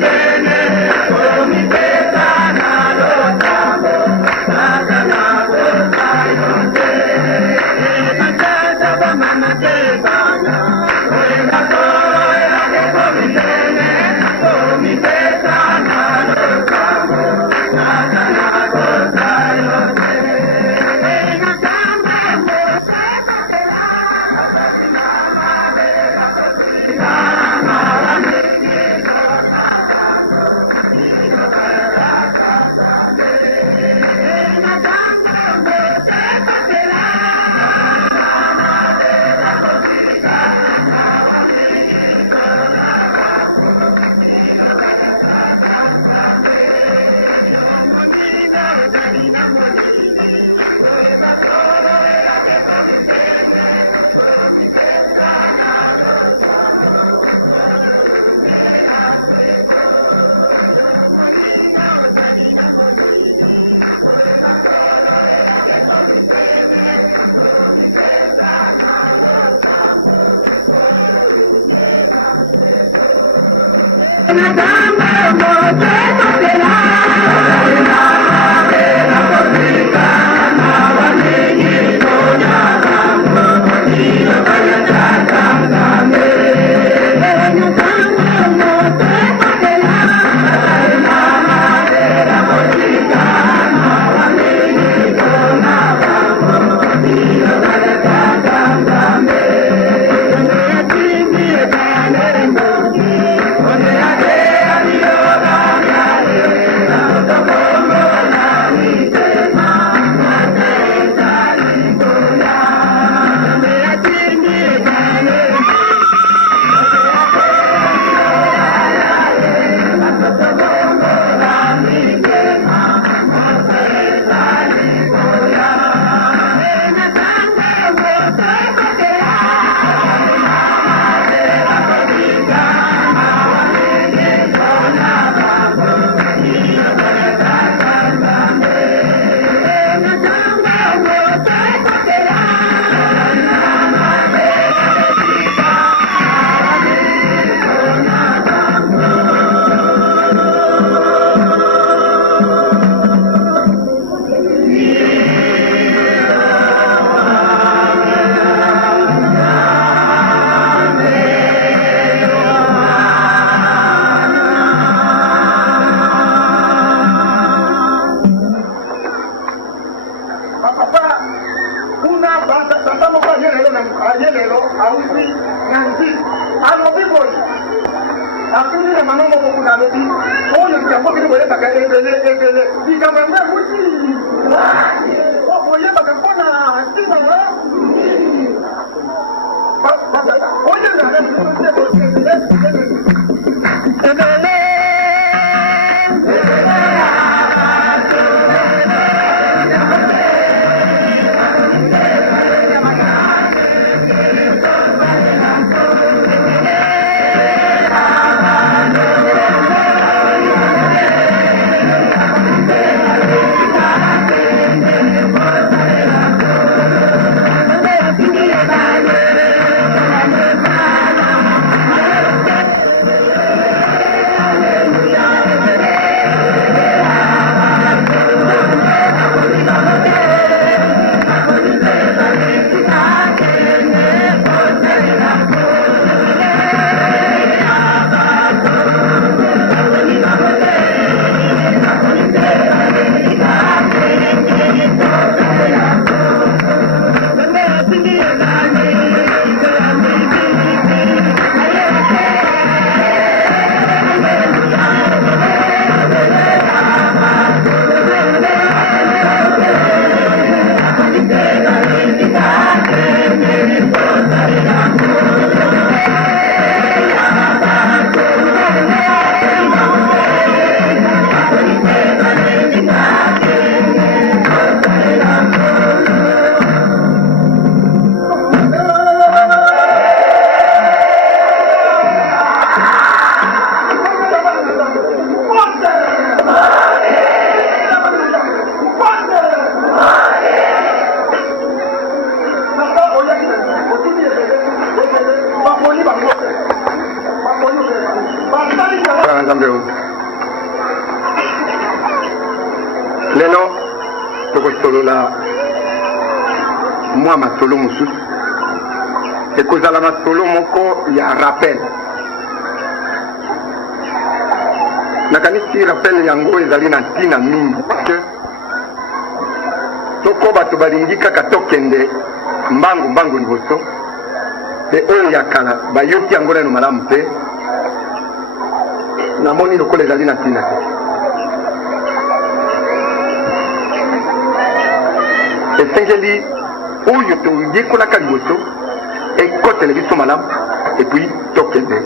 Bene Lelo tokosolola mwa masolo mosusu ekozala masolo moko ya rappel. Nakanisi rappel yango ezali na ntina mingi parce toko bato balingi kaka tokende mbangu liboso te oyo ya kala bayoki yango nano malamu te namoni lokola ezali na ntina te. Esengeli oyo toyekolaka liboso ekotele biso malamu epuis tokende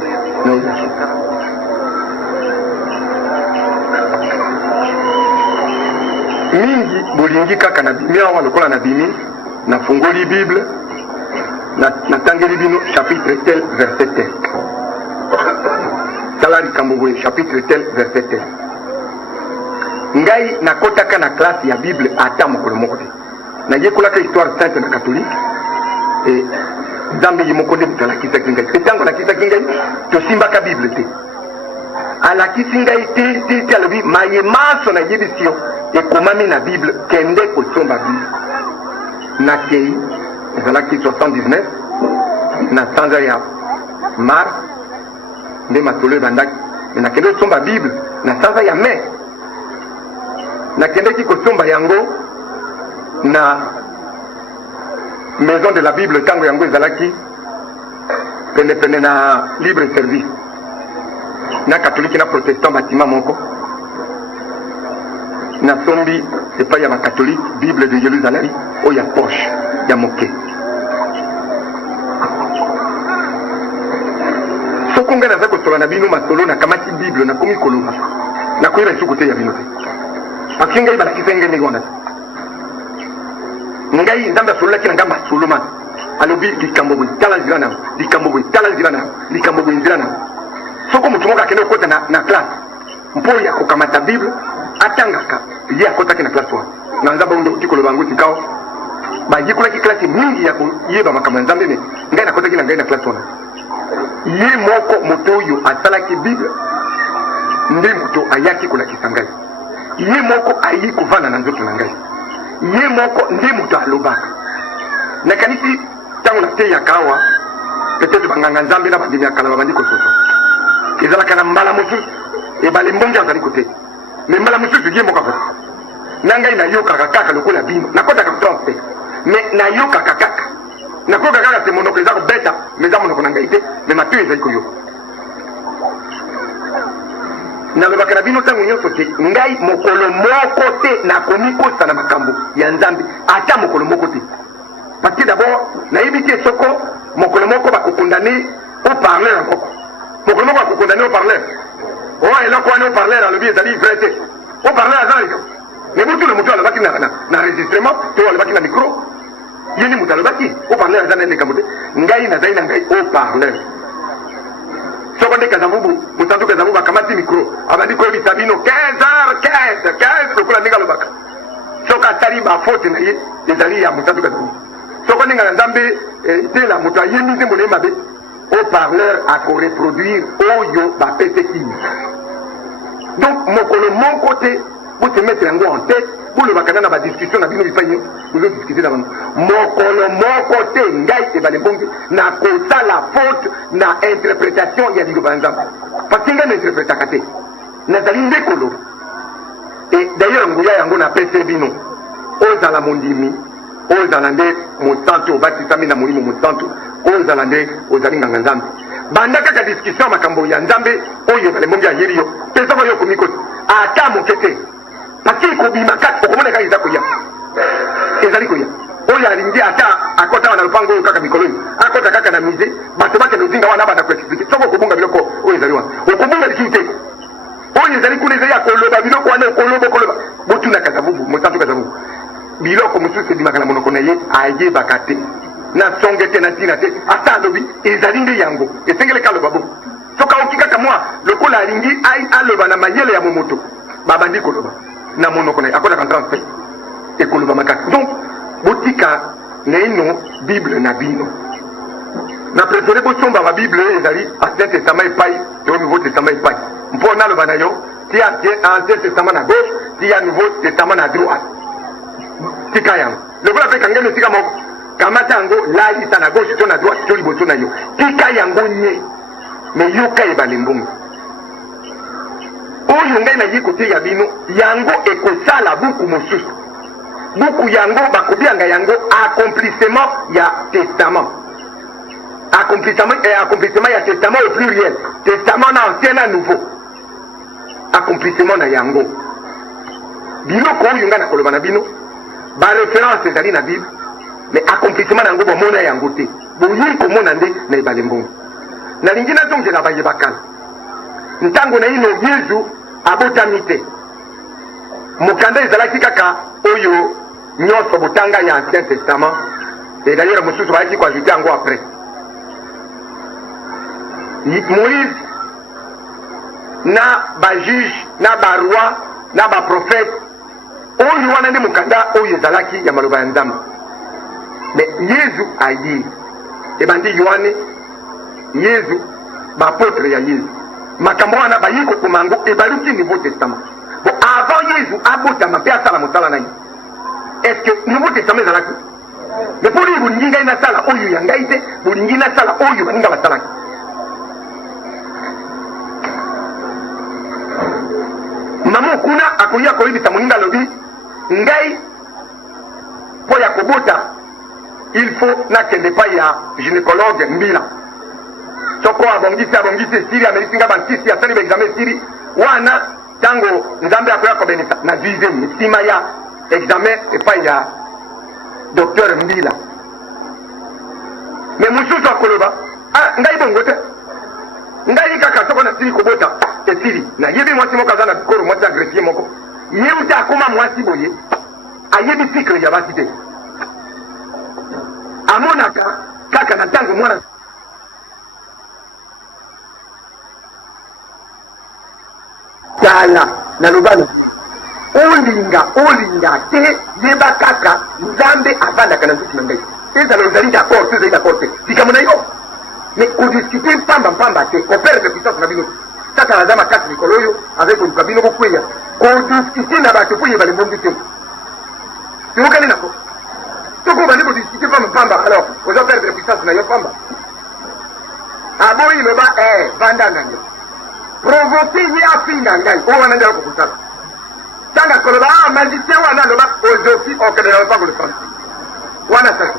mingi bolingi kaka na bimi awa lokola na bimi nafungoli bible natangeli bino chapitre tel verset tel tala likambo boye chapitre tel verset tel. Ngai nakotaka na classe ya bible ata mokolo moko te nayekolaka histoire sainte na catholique e nzambe ye moko nde moto alakisaki ngai te ntango alakisaki ngai tosimbaka bible te alakisi ngai ti alobi mayemaso na yebisio ekomami na bible kende kosomba bible nakei ezalaki 79 na sanza ya mars nde masolo ebandaki nakende kosomba bible na sanza ya mai nakendeki kosomba yango na maison de la bible ntango yango ezalaki penepene na libre service na catholique na protestant batima moko nasombi epai ya bacatholique bible de Jérusalem oyo ya poche ya moke soko ngai naza kosola na bino masolo nakamati bible nakomi koloba nakoyeba esuku te ya bino te parce ngai balakisa ngai ndenge wana ngai nzambe asololaki na ngai masolo ma alobi likambo boye tala nzela nango likambo boye tala nzela nango likambo boye nzela nango soko motu moko akende kokota na classe mpo ya kokamata bible atangaka ye akotaki na classe wana na nzambe oyo oti koloba yango sikao bayekolaki classe mingi ya koyeba makambo ya nzambe me ngai nakotaki na ngai na classe wana ye moko moto oyo asalaki bible nde moto ayaki kolakisa ngai ye moko ayi kovanda na nzoto na ngai ye moko nde moto alobaka nakanisi ntango nateyaka awa peut-être banganga nzambe na bandimi ya kala babandi kososo ezalaka na mbala mosusu ebale mbongi azali kote me mbala mosusu ye moko akote na ngai nayokaka kaka lokola bino nakotaka trompe me nayokaka kaka nakoka kaka te monoko eza kobeta me eza monoko na ngai te me matoyi ezali koyoka nalobaka na bino ntango nyonso te ngai mokolo moko te nakomi kosa na makambo ya nzambe ata mokolo moko te parce que d'abord nayebi te soko mokolo moko bakokondane au parleur moko mokolo moko bakokondane au parleur oyo eloko wana au parleur alobi ezali vrai te au parleur aza leka me butule moto alobaki na enregistrement to alobaki na micro yeni moto alobaki au parleur aza na likambo te ngai nazali na ngai au parleur soko nde kazavubu mosantu kazavubu akamati micro abandi koyebisa bino 15h lokola ndenge alobaka soko asali bafaute na ye ezali ya mosantu kazavubu soko ndenge na nzambe tela moto ayembi nzembo na ye mabe au parleur akoreproduire oyo bapeseki donc mokolo moko te bote mettre yango en tête bolobaka na badiscussion na bino bipai bozodiscute na bano mokolo moko te ngai ebale mbongi nakosala faute na interprétation ya liloba ya nzambe parce ngai nainterprétaka te nazali nde koloba e d'ailleurs nguya yango napese bino ozala mondimi ozala nde mosantu obatisami na molimo mosantu ozala nde ozali nganga nzambe banda kaka discussion ya makambo ya nzambe oyo ebale mbongi ayeli yo pesa oyo okomikoti ata moke te parce ekobima kati okomona kaka eza koya ezali koya oyo alingi ata akota na lupango oyo kaka mikolo oyo akota kaka na musée bato bakende ozinga wana banda koexplike soko okobunga biloko oyo ezali wana okobunga likiu te oyo ezali kuna ezali akoloba biloko wana okoloba botuna kazavubu mosantu kazavubu biloko mosusu ebimaka na monoko na ye ayebaka te na songe te na ntina te ata alobi ezali nde yango esengeleka aloba bo soka oki kaka mwa lokola alingi aloba na mayele ya momoto babandi koloba na monoko na ye akodaka transfert ekoloba makasi donc botika na ino bible na bino na préféré bosomba babible ezali ancien testament epai to nouveau testament epai mpo naloba na yo tia ancien testament na gauche tia nouveau testament na droite tika yango lokola mpe kangeli esika moko kamata yango lalisa na gauche to na droite to liboso na yo tika yango nye me yoka ebale mbongo oyo ngai nayi koteya bino yango ekosala buku mosusu buku yango bakobianga yango accomplissement ya testament accomplissement ya testament au pluriel testament na ancien na nouveau accomplissement na yango biloko oyo ngai nakoloba na bino baréférence ezali na bible mais accomplissement na yango bomona yango te boyei komona nde na ebale mbongo nalingi nazongela bayebakala ntango na ino yesu abotami te mokanda ezalaki kaka oyo nyonso botanga ya ancien testament et d'ailleurs mosusu bayaki koajute yango après moïse na bajuge na baroi na baprophète oyo wana nde mokanda oyo ezalaki ya maloba ya nzambe mais yesu aye ebandi yohane yesu baapôtre ya yesu makambo wana bayi kokoma yango ebaluki nouveau testament. Bon, avant Yesu abotama mpe asala mosala na ye, est ce que nouveau testament ezalaki? Mais pour lui bolingi ngai nasala oyo ya ngai te, bolingi nasala oyo baninga basalaki. Mama kuna akoya koyebisa moninga alobi ngai mpo ya kobota il faut nakende epai ya gynécologue mbila. Soko abongisi esili amelisi nga bankisi asali baexamen esili wana ntango nzambe akoya kobenisa na 10e nsima ya examen epai ya docteur mbila. Me mosusu akoloba ngai bongo te, ngai kaka soko nasili kobota esili nayebi mwasi moko aza na bikoro mwasi agresier moko ye uta akoma mwasi boye ayebi sikre ya basi te, amonaka kaka na ntango mwana tala nalobana olinga te yeba kaka nzambe avandaka na nzuki na ngai ezala ozali d'accord te ozali d'accord te likambo na yo. Mais kodiscute mpamba te koperdre puissance na bino kaka naza makasi likolo oyo avec koluka bino bokweya kodiscute na bato po yeba limbongi te tokokani nako toko bandi kodiscute mpamba alors oza perdre puissance na yo pamba aboyi loba vanda na yo provoke ye afi na ngai oyo wana nde akokosala tanga koloba magicien wana loba aujourd'hui okendela pas kolosala wana sasa.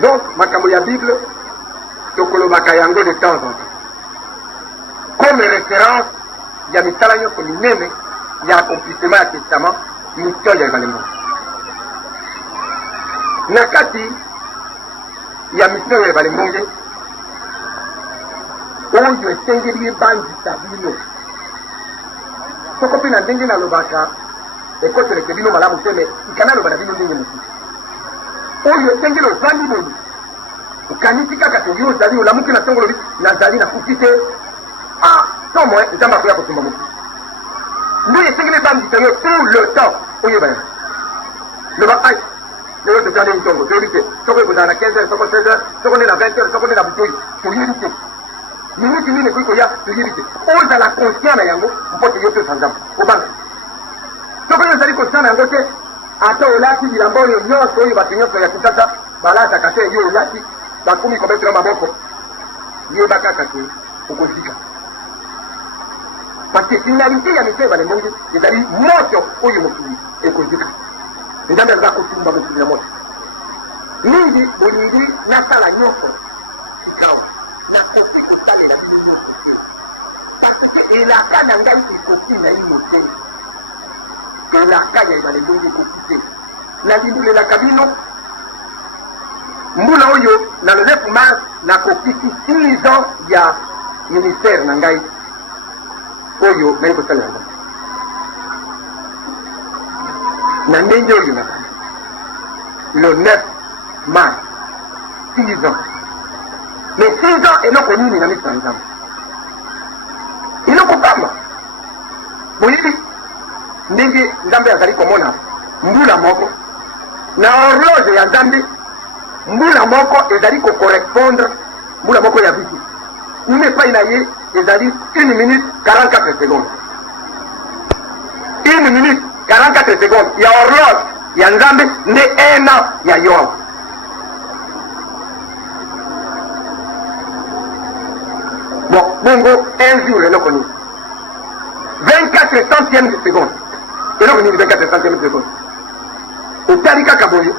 Donc makambo ya Bible tokolobaka yango de temps en temps comme référence ya misala nyonso minene ya accomplissement ya testament mitoyo ya balembo na kati ya mitoyo ya balembonge oyo esengeli ebandisa bino soko mpe na ndenge nalobaka ekoteleke bino malamu te me ikanaloba na bino ndenge mosusu oyo esengeli ozali boye okanisi kaka toyo ozali olamuki na ntongo lobi nazali nakufi te to moye nzambe akoya kotumba mosusu nde esengeli ebandisa yo tout le temps oyo baya loba ai lelo tokande ntongo toyebi te soko ekozala na 15 heures soko 16 heures soko nde na 20 heures soko nde na butoyi toyebi te miniti nini ekoki koya toyebi te ozala conscient na yango mpo te yo tosa nzambe obanga soko oyo ozali conscient na yango te ata olati bilamba oyo nyonso oyo bato nyonso ya kisasa balataka te yo olati bakomi kometela maboko yeba kaka te okozika parce que finalité ya mito ebale mongi ezali moto oyo mokili ekozika nzambe aza kotumba mokili na moto mingi bolingi nasala nyonso sikawa nakoki kosalela bino nyonso te parce que elaka na ngai ekoki na ino te elaka ya ebale mongi ekoki te nalindulelaka bino mbula oyo na le 9 mars nakokisi 6 ans ya ministère na ngai oyo nayi kosala yango na ndenge oyo nakana le 9 mars 6 ans mais 6 ans eloko nini na miso ya nzambe eloko pamba boyebi ndenge nzambe azali komona mbula moko na horloge ya nzambe mbula moko ezali kocorrespondre mbula moko ya viti une epai na ye ezali 1 minute 44 secondes 1 minute 44 secondes ya horloge ya nzambe nde 1 an ya yo bon bongo 1 jour eloko nini 24 centièmes de seconde eloko nini 24 centièmes de seconde otali kaka boye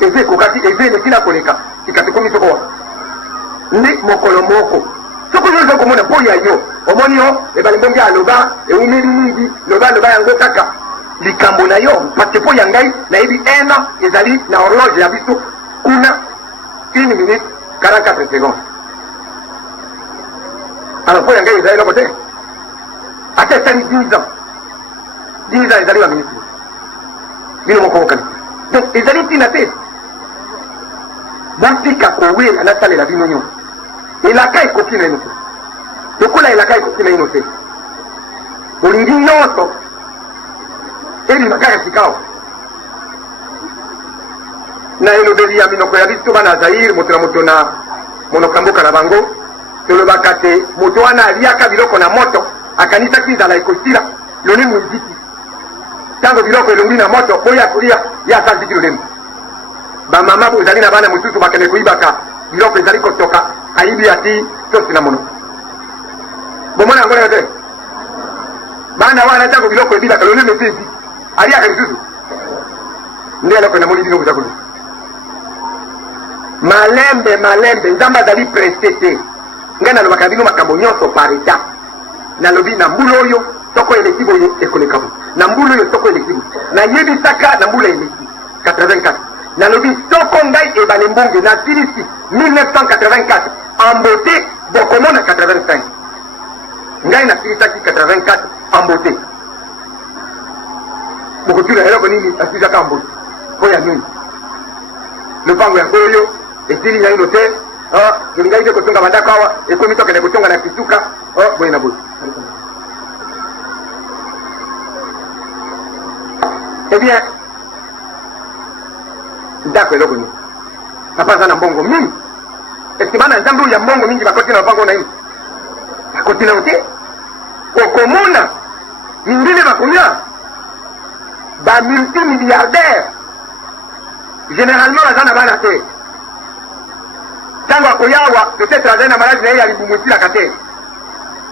eze ekokaki eze eleki na koleka ikati komi soko wana nde mokolo moko soko nyonso okomona mpo ya yo omoni yo ebale mbonge aloba eumeli mingi loba yango kaka likambo na yo parce mpo ya ngai nayebi 1 an ezali na horloge ya biso kuna 1 minute 44 secondes alors mpo ya ngai ezali eloko te ata esali 10 ans ezali ba minute bino moko mokani donc ezali ntina te botika kowela nasalela bino nyonso elaka ekoki na ino te lokola elaka ekoki na ino te olingi nyonso ebima kaka sikawa na elobeli ya minoko ya biso bana Zaire moto na moto na monoko ya mboka na bango tolobaka te moto wana aliaka biloko na moto akanisaki nzala ekosila lolemo eziki ntango biloko elongwi na moto boya kolia ya asaziki lolemo bamama bozali na bana mosusu bakende koyibaka biloko ezali kotoka ayibi ati tosi na monoko bomona yango na te bana wana ntango biloko ebilaka lolemo ete eziki aliaka lisusu nde eloko namoni bino boza koluka malembe nzambe azali preste te ngai nalobaka bino makambo nyonso par etat nalobi na mbula oyo soko eleki boye ekoleka boye na mbula oyo soko eleki boye nayebisaka na mbula eleki 84 nalobi soko ngai ebale mbonge nasilisi 1984 ambote bokomona 85 ngai nasilisaki 84 ambote bokotuna eloko nini asilisaka ambote po ya nini lopango yango oyo esili nyaino te tolingai te kotonga bandako awa ekomi tokende kotonga na kisuka boye na boye eh bien ndako eloko nini papa aza na mbongo mingi eske bana nzambe oyo ya mbongo mingi bakoti na lopango na ye bakoti na te okomona mindele bakomia bamultimilliardaire généralement baza na bana te ntango akoyawa peut-être azali na maladi na ye ya libumu esilaka te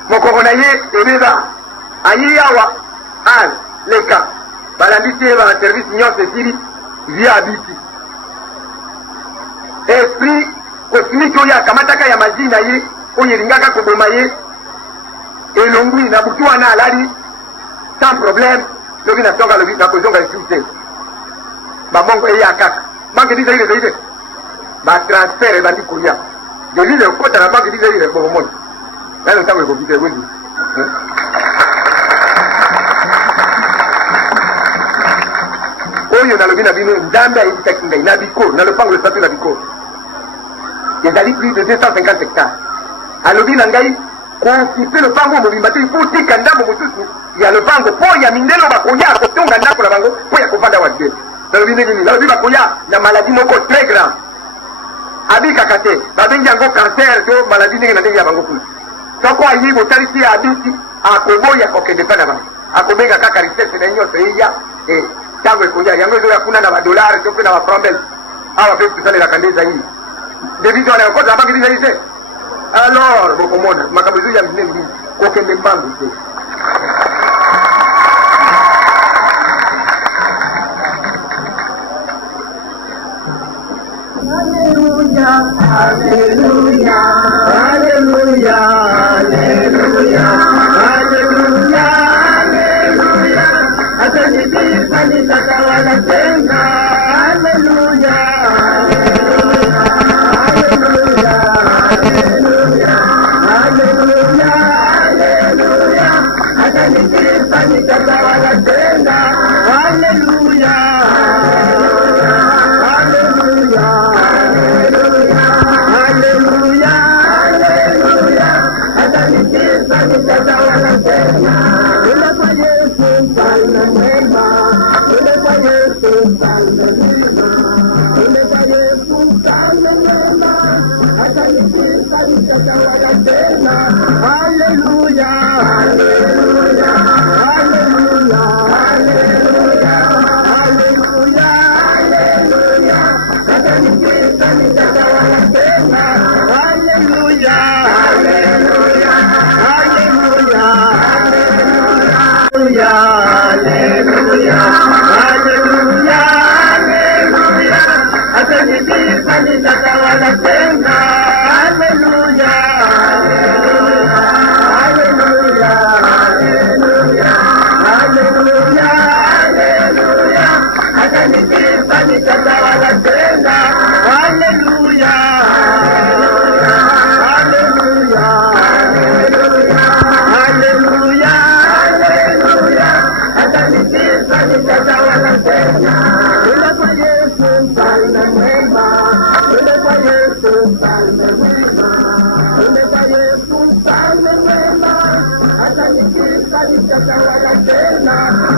mokoko na ye ebeba ayi awa al leka balandi te baservice nyonso esili via abiti esprit kosmike oyo akamataka ya maji na ye oyo elingaka koboma ye elongwi na butu wana alali sans problème lobi na songa lobi nakozonga lisusu te bambongo eya kaka banke dizaire ezali te batransfert ebandi koya devise ekota na banke dizaire bokomoni nano ntango ekokita ewendi oyo nalobi na bino nzambe ayebisaki ngai na bikoro na lopango lesatu na bikoro ezali plus de 250 hectares alobi na ngai kokipe lopango mobimba te ifo tika ndambo mosusu ya lopango mpo ya mindelo bakoya kotonga ndako na bango mpo ya kovanda wade nalobi ndenge nini nalobi bakoya na maladi moko très grand abikaka te babengi yango cancer to maladi ndenge na ndenge ya bango kuna soko ayi botalisi ya abiki akoboya kokende mpa na bango akobenga kaka recherche na nyonso eya ntango ekoya yango ezoya kuna na badolare to mpe na baframbel awa mpe tosalelaka nde ezali devise wana ekota banki dizali te alors bokomona makambo ezo ya minene mingi kokende mbangu te Alléluia, Alléluia, Alléluia, Alléluia, Alléluia, Ataniki kanisa tawala tena, Alléluia, Alléluia, Alléluia, Alléluia, Alléluia, Alléluia, Ataniki kanisa tawala tena, Alléluia, Alléluia, Alléluia.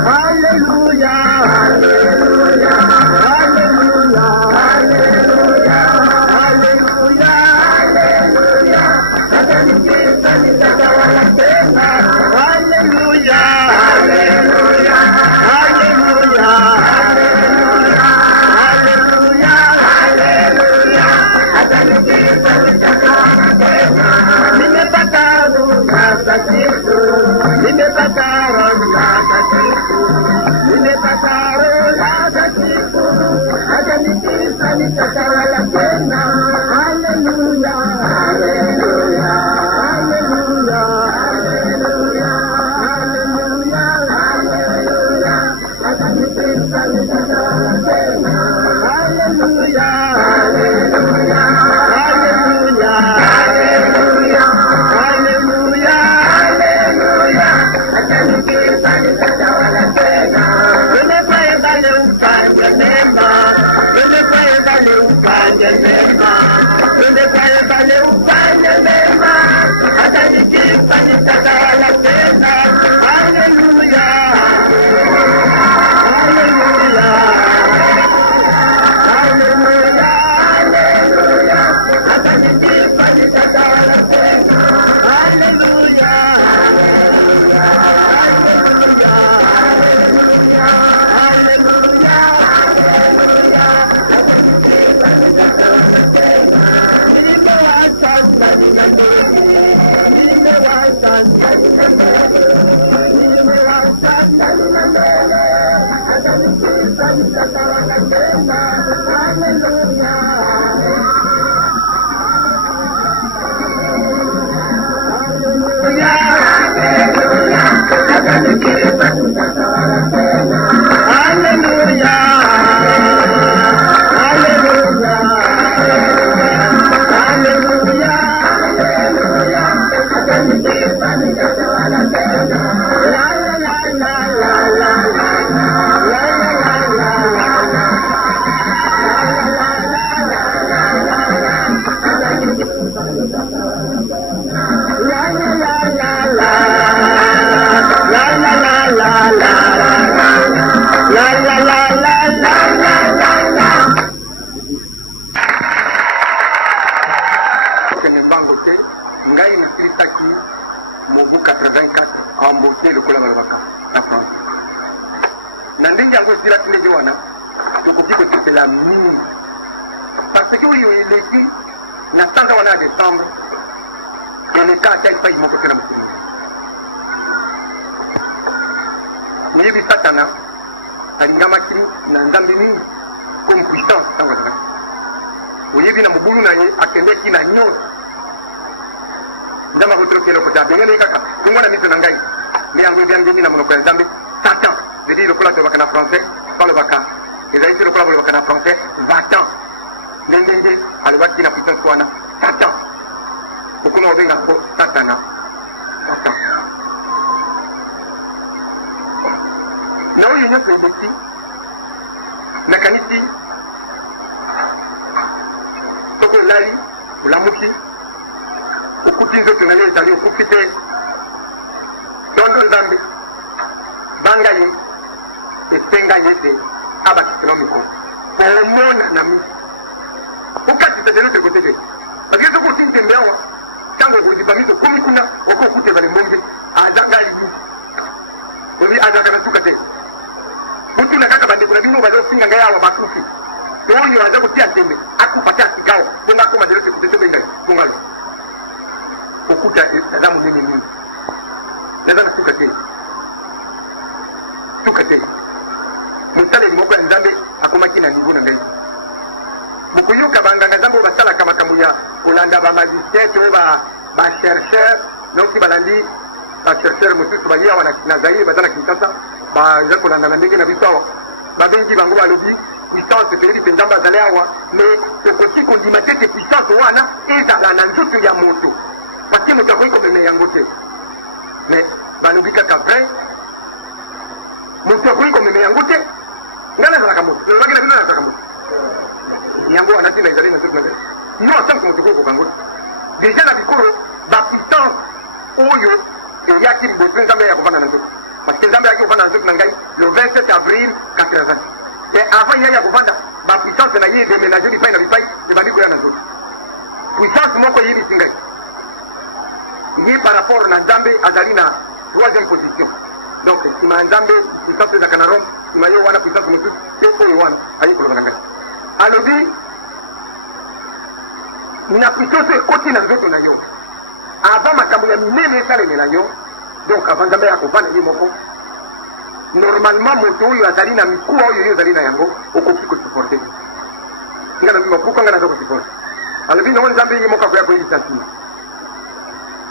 Hallelujah, hallelujah, hallelujah, hallelujah.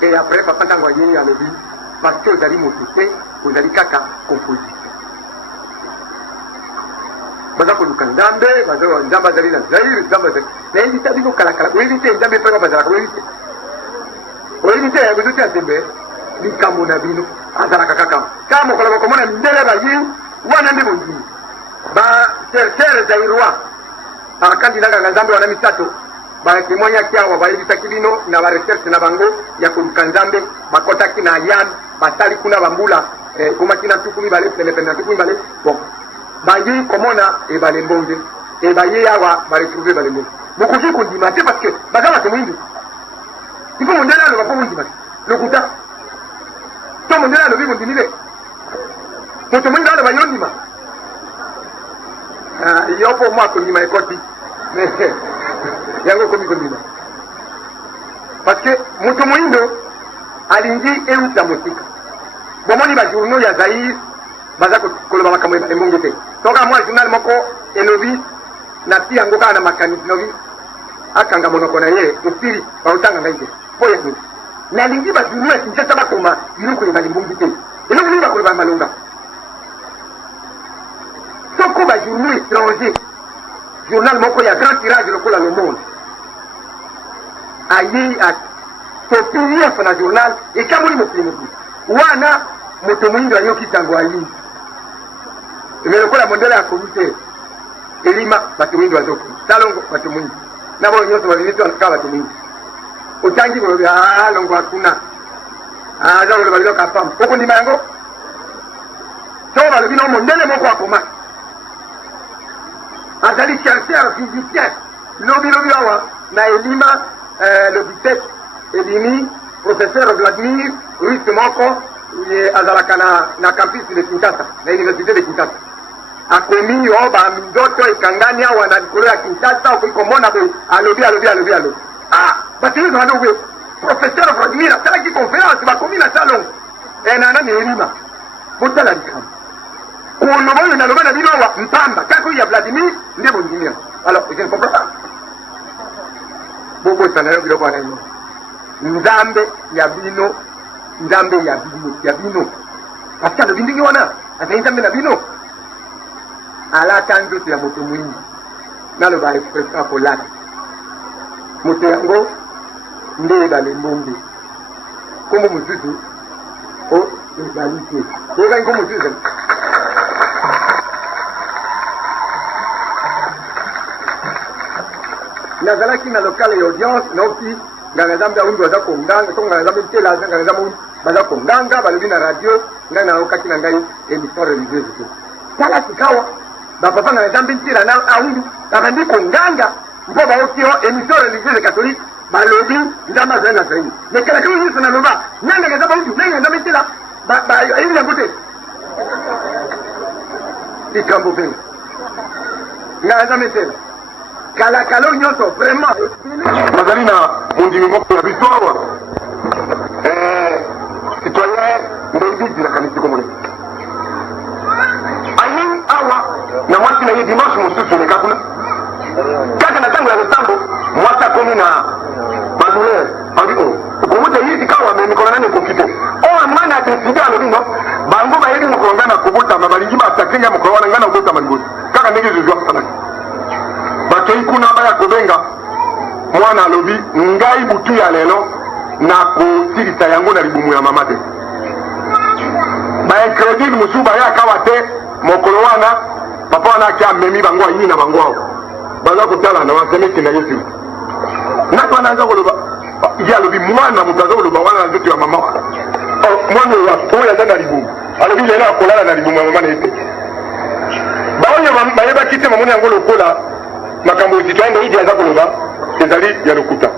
Et après, papa t'a envoyé à l'objet, parce que vous allez m'occuper, vous allez caca composition. Baza kuluka nzambe, baza nzamba zali na zairi, nzamba zali. Na hivi tabi kala. Wewe nzambe pega bazala wewe ya buzuti atembe ni kamuna bino azala kaka. Kama kola komona ndele ba yi, wana ndi bonji. Ba cherchere zairwa. Akandi naga nzambe wana mitatu. Ba kimonya kyawa ba hivi takibino na ba research na bango ya kuluka nzambe, bakotaki na yan, batali kuna bambula, kuma kina tukumi bale pele tukumi bale. Bon. Bayi komona e balembonge e bayi yawa baretrouver balembonge mukufi kundima te parce que bazala te mwindi iko mondela lo bapo mwindi lo kuta to mondela lo bibo ndinibe moto mwindi ala bayondi ma yopo mwa kundima ekoti yango komi kundima parce que moto mwindi alingi euta mosika bomoni ba journaux ya Zaïre baza koloba makambo embonge te toka mwa journal moko elobi na ti yango kaka na makanisi lobi akanga monoko na ye osiri baotanga ngai te po ya nini nalingi bajournal ya kinshasa bakoma biloko ya balimbongi te eloko nini bakoloba malonga soko bajournal étranger journal moko ya grand tirage lokola le monde aye topiliefa na journal ekamoli mokili mokili wana moto moyindo ayoki sango ayi me lokola mondele ya komite elima bato moyindo azoki talongo bato moyindo na bao nyonso balimiso kaka bato moyindo otangi bolobi longo akuna aza koloba biloko afame okondima yango so balobi no mondele moko akoma azali chercheur physicien lobilobi awa na elima le 17 ebimi professeur Vladimir Ruiz moko azalaka na campus de Kinshasa na université de Kinshasa akomi o baminzoto ekangani awa na likolo ya Kinshasa okoki komona boye alobi batini bana obe professeur Vladimir asalaki conférence bakomi na salon enana na elima botala likambo koloba oyo naloba na bino awa mpamba kaka oyo ya Vladimir nde bondimia alors je ne comprends pas bobosana yo biloko wana ino nzambe ya bino parce que alobi ndenge wana azali nzambe na bino alata nzoto ya moto mwingi naloba expression akolata moto yango nde balembonge kombo mosusu o ezali te oyokani kombo mosusu nazalaki na lokale ya audience naoki nganga nzambe awundi baza konganga to nganga nzambe tela nganga nzambe baza konganga balobi na radio ngai naokaki na ngai émission religieuse te tala sikawa bapapa nganga nzambe tela na awundi babandi konganga mpo baoki o émission religieuse catholique balobi nzambe azali na zaini mekalaki oyo nyonso naloba nanganga nzambe awundi nanga nzambe tela ayeli yango te likambo mpe nganga nzambe tela kalakalo nyonso vraiment nazali na mondimi moko ya biso awa citoyen ndengidi na kanisi komone ayi awa na mwasi na ye dimanche mosusu oleka kuna kaka na ntango ya losambo mwasi akomi na badouleur andi okomuta yisi kawa me mikolo nani ekoki te oyo mwana adeside alobi no bango bayebi mokolo ngai na kobotama balingi basakenga mokolo wana ngai na kobotama liboso kaka ndenge jesu asalaki batoi kuna baya kobenga mwana alobi ngai butu ya lelo na kosilisa yango na libumu ya mama te baencredile mosusu bayaka awa te mokolo wana papa wana aki amemi bango ayini na bango awo baza kotala na basemeki na yesu nati wana aza koloba ye alobi mwana moto aza koloba wana na nzoto ya mama wana mwana oyo aza na libumu alobi lelo akolala na libumu ya mama na ye te baoyo bayebaki te mamoni yango lokola makambo citoyen ndeidi aza koloba ezali ya lokuta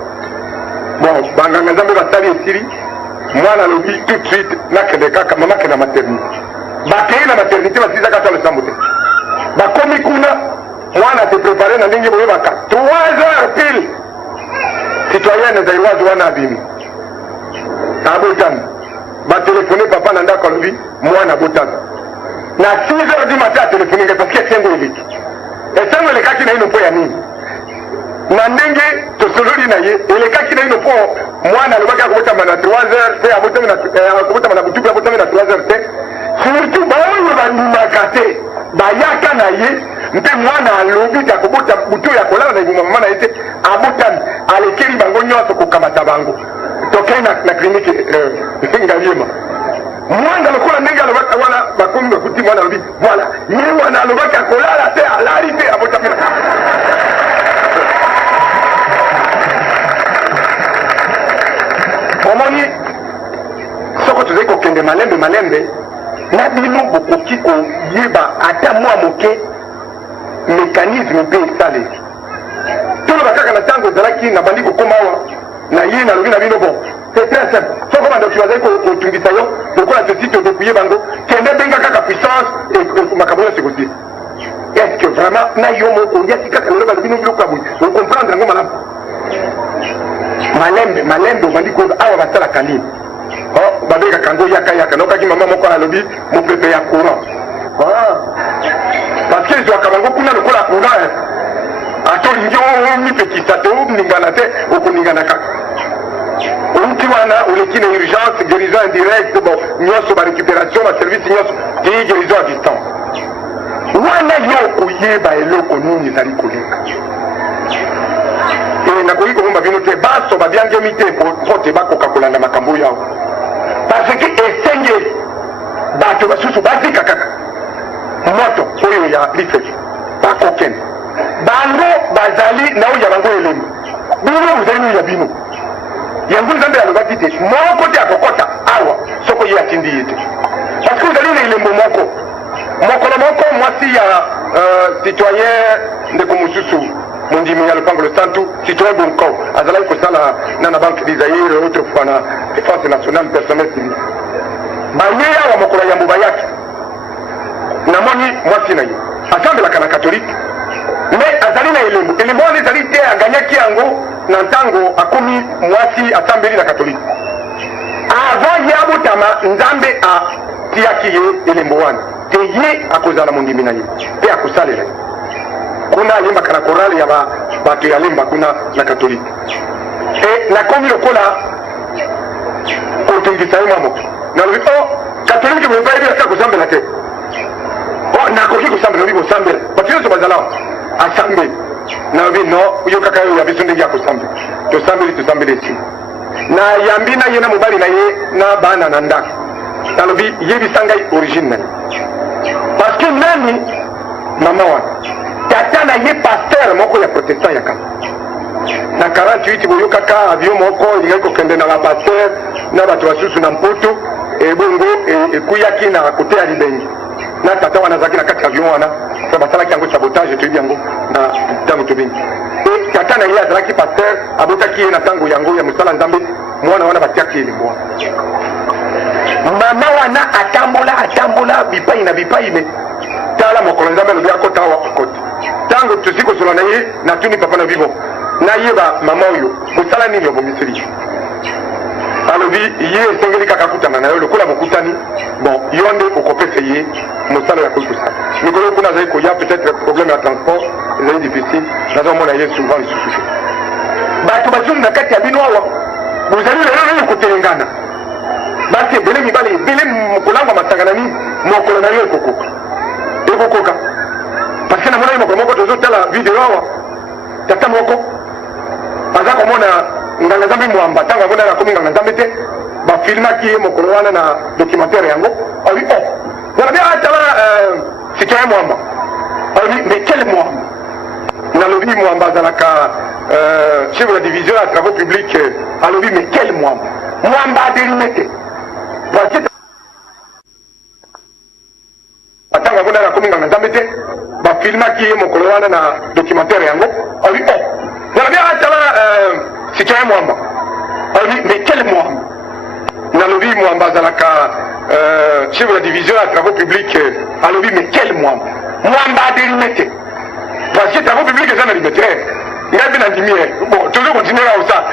bon banganga nzambe basali esili mwana alobi tout de suite nakende kaka mama kende maternité bakei na maternité basizaka ta losambo te bakomi kuna mwana se prépare na ndenge boyebaka 3 heures pile citoyenne zairwazi wana abimi abotami batelefone papa na ndako alobi mwana abotami na 6 heures du matin atelefone ngai parce que esengo eleki esengo elekaki na ino mpo ya nini na ndenge tosololi na ye elekaki na ino mpo mwana alobaki akobotama na 3 heures te akobotama na butuku abotami na 3 heures te surtout baoyo bandimaka te bayaka na ye mpe mwana alobi te akobota butu ya kolala na ibuma mama na ye te abotami alekeli bango nyonso kokamata bango tokei na klinike ngaliema mwana lokola ndenge alobaki wana bakomi bakuti mwana alobi voilà ye wana alobaki akolala te alali te abotami omoni soko tozali kokende malembe na bino bokoki koyeba ata mwa moke mécanisme mpe esaleli toloba kaka na ntango ezalaki na bandi kokoma awa na ye nalobi na bino bon c'est très simple soko bandoki bazali kotungisa yo lokola tositi otokuye bango kende benga kaka puissance makambo nyonso ekosi est ce que vraiment na yo moko oyaki kaka lelo balobi no biloko ya boye okomprendre yango malamu malembe obandi koyoka awa basalaka nini babengaka yango yakayaka nokaki mama moko alobi mopepe ya courant pekisa te uningana te okuningana kaka outi wana oleki na urgence guérison indirecte bon nyonso barécupération baservice nyonso tei guérison à distance wana yo koyeba eloko nini ezali koleka nakoki komomba bino te baso babyangemi te mpo te bakoka kolanda makambo yao parce que esengeli bato basusu bazika kaka moto oyo ya lifeki bakokende bango bazali na oyo ya bango elemo bino bozali noyo ya bino yango nzambe alobaki te moko te akokota awa soko ye atindi ye te parce que ozali na elembo moko mokolo moko mwasi ya citoyen ndeko mosusu mondimi ya lopango losantu citoyen bonko azalaki kosala na banque des ailleurs autrefois na défense nationale personnel civil baye awa mokolo yambo bayaki namoni mwasi na ye asambelaka na katholike mais azali na elembo wana ezali te aganyaki yango na ntango akomi mwasi asambeli na katholike avant ye abotama nzambe atiaki ye elembo wana te ye akozala mondimi na ye mpe akosalela ye kuna alembaka na korale ya bato ya lemba kuna na katholike e nakomi lokola kotungisa ye mwa moto nalobi katholike boyebayebiyaka kosambela te nakoki kosambela obi bosambela bato nyonso bazala asambeli nalobi no yo kaka oyo ya biso ndenge ya kosambela tosambeli esi nayambi na ye na mobali na ye na bana na ndako nalobi yebisa ngai origine na ye parce que nani mama wana tata na ye paster moko ya protestant ya kama na 48 boyokaka avion moko elingai kokende na bapaster na bato basusu na mputu ebongo ekuyaki na kote ya libengi na tata wana azalaki na kati ya avion wana so basalaki yango sabotage toyebi yango na ntango tobingi tata na ye azalaki paster abotaki ye na ntango yango ya mosala nzambe mwana wana batiaki elembo wana mama wana atambola bipai na bipai me tala mokolo nzambe alobi akota awa akota ntango tosi kosola na ye natuni papa na bibo nayeba mama oyo mosala nini obomiseli alobi ye esengeli kaka kutana na yo lokola bokutani bon yo nde okopesa ye mosala ya koki kosala mikolo kuna azali koya peut-être problème ya transport ezali difficile nazomona ye souvent lisusu te bato basusu na kati ya bino awa bozali lelo nini kotelengana basi ebele mibale ebele mokolangwa masanga nini mokolo na yo ekokoka parce que namona ye mokolo moko tozotala video awa tata moko aza komona nganga nzambe mwamba ntango abona nakomi nganga nzambe te bafilmaki ye mokolo wana na documentaire yango abi nalobi atala citoyen mwamba alobi mais quel mwamba nalobi mwamba azalaka chef de la division ya travaux publics alobi mais quel mwamba adelime te ntango abona nakomi nganga nzambe te bafilmaki ye mokolo wana na documentaire yango alobi nalobi atala citoyen mwamba alobi mais quel mwamba nalobi mwamba azalaka chef de la division ya travaux publics alobi mais quel mwamba adelime te parce que travaux publics eza na liberté ngai mpe nandimi bon tozo continue na osa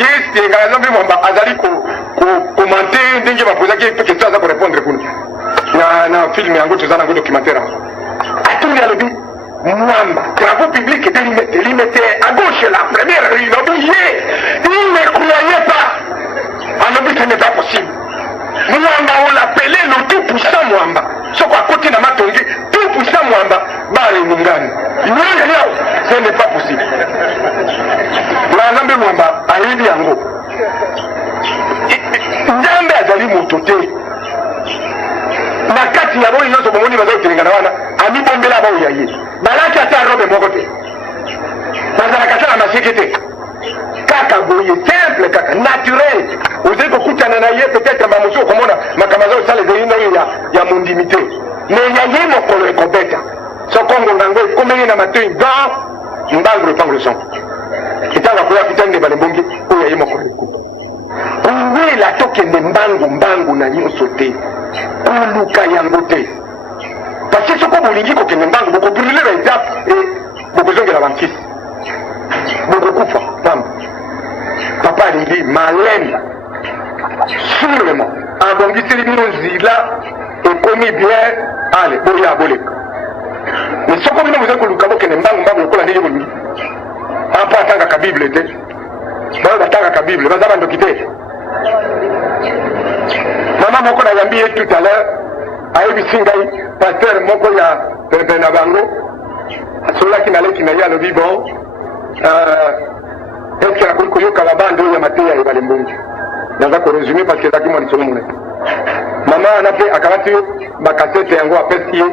ye nganga nzambe mwamba azali komante ndenge bapozaki ye question aza korépondre kuna na filme yango toza nango documentaire yango atuli alobi mwamba travaux publics délimité à gauche la première rue alobi ye il ne croyait pas alobi ce n'est pas possible mwamba on l'appelait le tout puissant mwamba soko akoti na matongi tout puissant mwamba balengungani yoyo ce n'est pas possible na nzambe mwamba ayebi yango nzambe azali moto te na kati ya boyi nyonso bomoni bazotelengana wana amibombela bao ya ye balaki ata robe moko te bazalaka ata na maseke te kaka boye simple kaka naturel ozali kokutana na ye peut-être bamosusu okomona makambo azosala ezali ndenge ya mondimi te me ya ye mokolo ekobeta sokongo ngango ekomeli na matoi dans mbangu lopango losango etanga koya pitani nde balembongi oyo ya ye mokolo ekuba kowela tokende mbangu na nyonso te koluka yango te parce que soko bolingi kokende mbangu bokobrule baetape e bokozongela bankisi bokokufa pamba papa alingi malene sûrement abongiseli bino nzela ekomi bien ale boya boleka mais soko bino bozali koluka bokende mbangu lokola ndenge bolingi apo atangaka bible te bayo batangaka bible baza bandoki te. Mama moko nayambi ye tout à l'heure ayebisi ngai paster moko ya pepe na bango asolaki naleki na ye alobi bon eske nakoki koyoka babande oyo ya mateya ebale mbongi naza koresume parce que ezalaki mwa lisolo monene. Mama wana mpe akamati bakasete yango apesi ye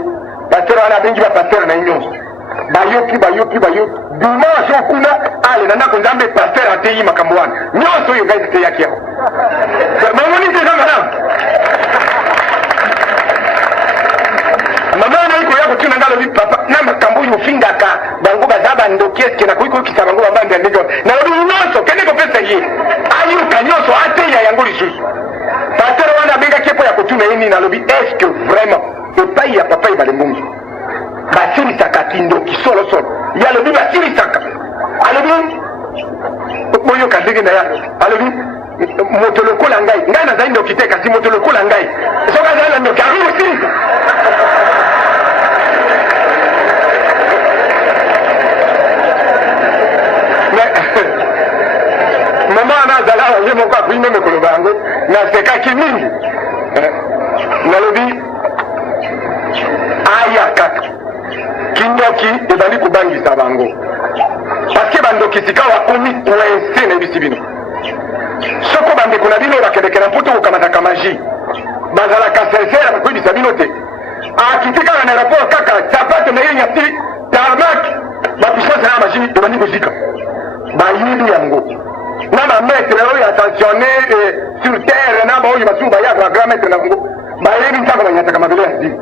paster wana abengi bapaster na ye nyonso bayoki dimanche okuna ale na ndako nzambe paster ateyi makambo wana nyonso oyo ngai ziteyaki yango mamoni te eza malamu. Mama wana ikoya kotuna nga lobi papa na makambo oyo ofingaka bango baza bandoki eske nakoki koyokisa bango bambambi ya ndenge wana nalobi nyonso kende kopesa ye ayuka nyonso ateya yango lisusu. Paster wana abengaki mpo ya kotuna ye nini nalobi eske vraiment epai ya papa ebale mbongi basilisaka kindoki solosolo ye alobi basilisaka alobi boyoka ndenge na ya alobi moto lokola ngai nazali ndoki te kasi moto lokola ngai soki azali na ndoki ari kosilisa mama wana azala ye moko akuime mekoloba yango nasekaki mingi nalobi aya kaka kindoki ebandi kobangisa bango parceke bandoki sika wakomi coince na yebisi bino soko bandeko na bino bakendeke na mputu kokamataka magi bazalaka sincere bakoyebisa bino te akiti kaka na aéroport kaka sapate na ye nyati tarmak bapuissance na ya magi ebandi kozika bayibi yango na bametre oyo attentionne sur terre na baoyo basuku bayaka grand maître na bango bayebi ntango banyataka mabele ya nzili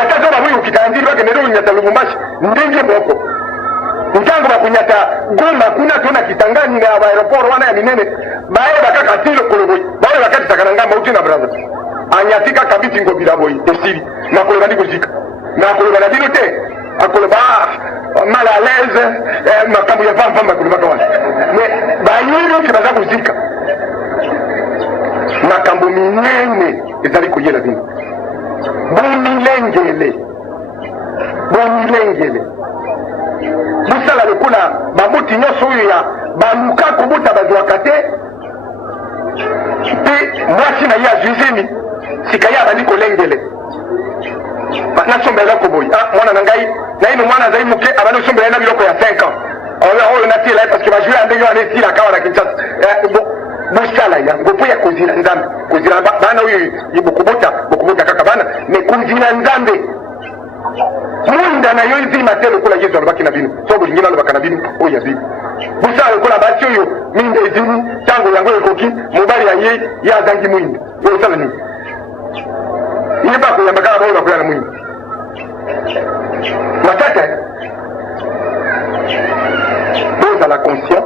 ata so bamoyi okita ya nzili bakendele onyata lubumbashi ndenge moko ntango bakunyata goma kuna tona kitangani na baaéroport wana ya minene bayeba kaka ti lokolo boyi baoyo bakatisaka na ngamba uti na braza anyati kaka biti ngobila boyi esili makolo bandi kozika nakoloba na bino te akoloba mal à l'aise makambo ya pampamba kolobaka wana mais bayebi oki baza kozika makambo minene ezali koyela bino bomilengele bosala lokola babuti nyonso oyo ya baluka kobuta bazwaka te mpe mwasi na ye azwizemi sika ye abandi kolengele nasombela eloko boyi mwana na ngai nayino mwana azali moke abandi osombela ye na biloko ya 5 ans oyo natiela ye parceke bajouer ya ndenge wana esilaka wana kinshasa bosala yango mpo ya kozila nzambe kozila bana oyo bokobota kaka bana me kozila nzambe mwinda na yo ezima te lokola yesu alobaki na bino so bolingi nalobaka na bino oyo ya bible bosala lokola basi oyo minda ezimi ntango yango ekoki mobali ya ye azangi mwinda osala nini ye bakoyamba kaka baoyo bakoya na mwinda matata bozala conscient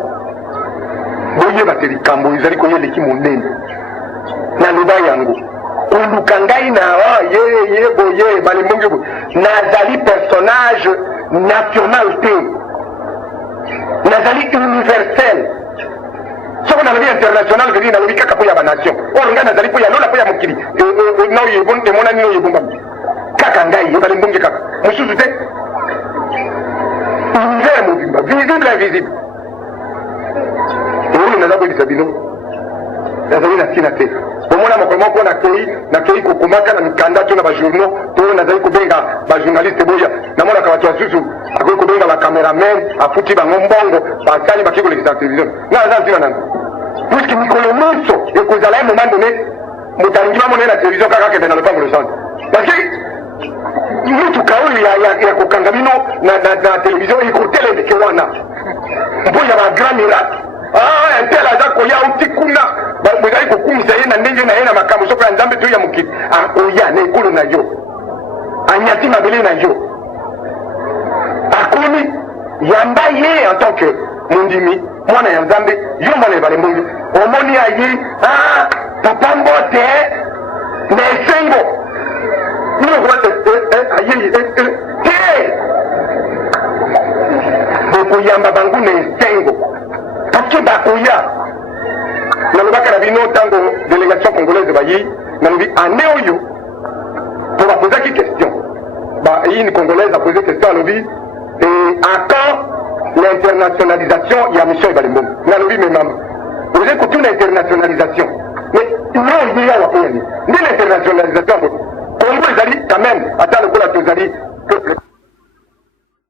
boyeba te likambo ezali koyeleki monene naloba yango koluka ngai na ye boye balembongi boye nazali personnage national te nazali universel soko nalobi international vedi nalobi kaka mpo ya banation oyo ngai nazali mpo ya lola mpo ya mokili na oyo emonani oyo ebombami kaka ngai balembongi kaka mosusu te univers mobimba visible invisible oyo naza koyebisa bino nazali na ntina te omona mokolo moko nakei kokomaka na mikanda to na bajournaux to nazali kobenga bajournaliste boya namonaka bato basusu akoki kobenga bacameraman afuti bango mbongo basali baki kolekisa télévision nga aza ntina nano puiske mikolo nyonso ekozala ye moment donné moto alingi bamona ye na télévision kaka akende na lopango le centre parceke mituka oyo ya kokanga bino na télévision ekotelendeke wana mpo ya bagrand miracle intel aza koya uti kuna bozali kokumisa ye na ndenge na ye na makambo soko ya nzambe to ya mokili akoya na ekolo na yo anyati mabele na yo akomi yamba ye en tant que mondimi mwana ya nzambe yo mwana ebale mbongi omoni aye papa mbote na esengo bokoyamba bango na esengo parceke bakoya nalobaka na bino ntango délégation congolaise bayi nalobi ane oyo po bapozaki question bayini congolaise apose question alobi à quand l'internationalisation ya mission ebale mbongo nalobi memama oze kutuna internationalisation mais no ye awa oyani nde l'internationalisation yango congo ezali quand même ata lokola tozali peuple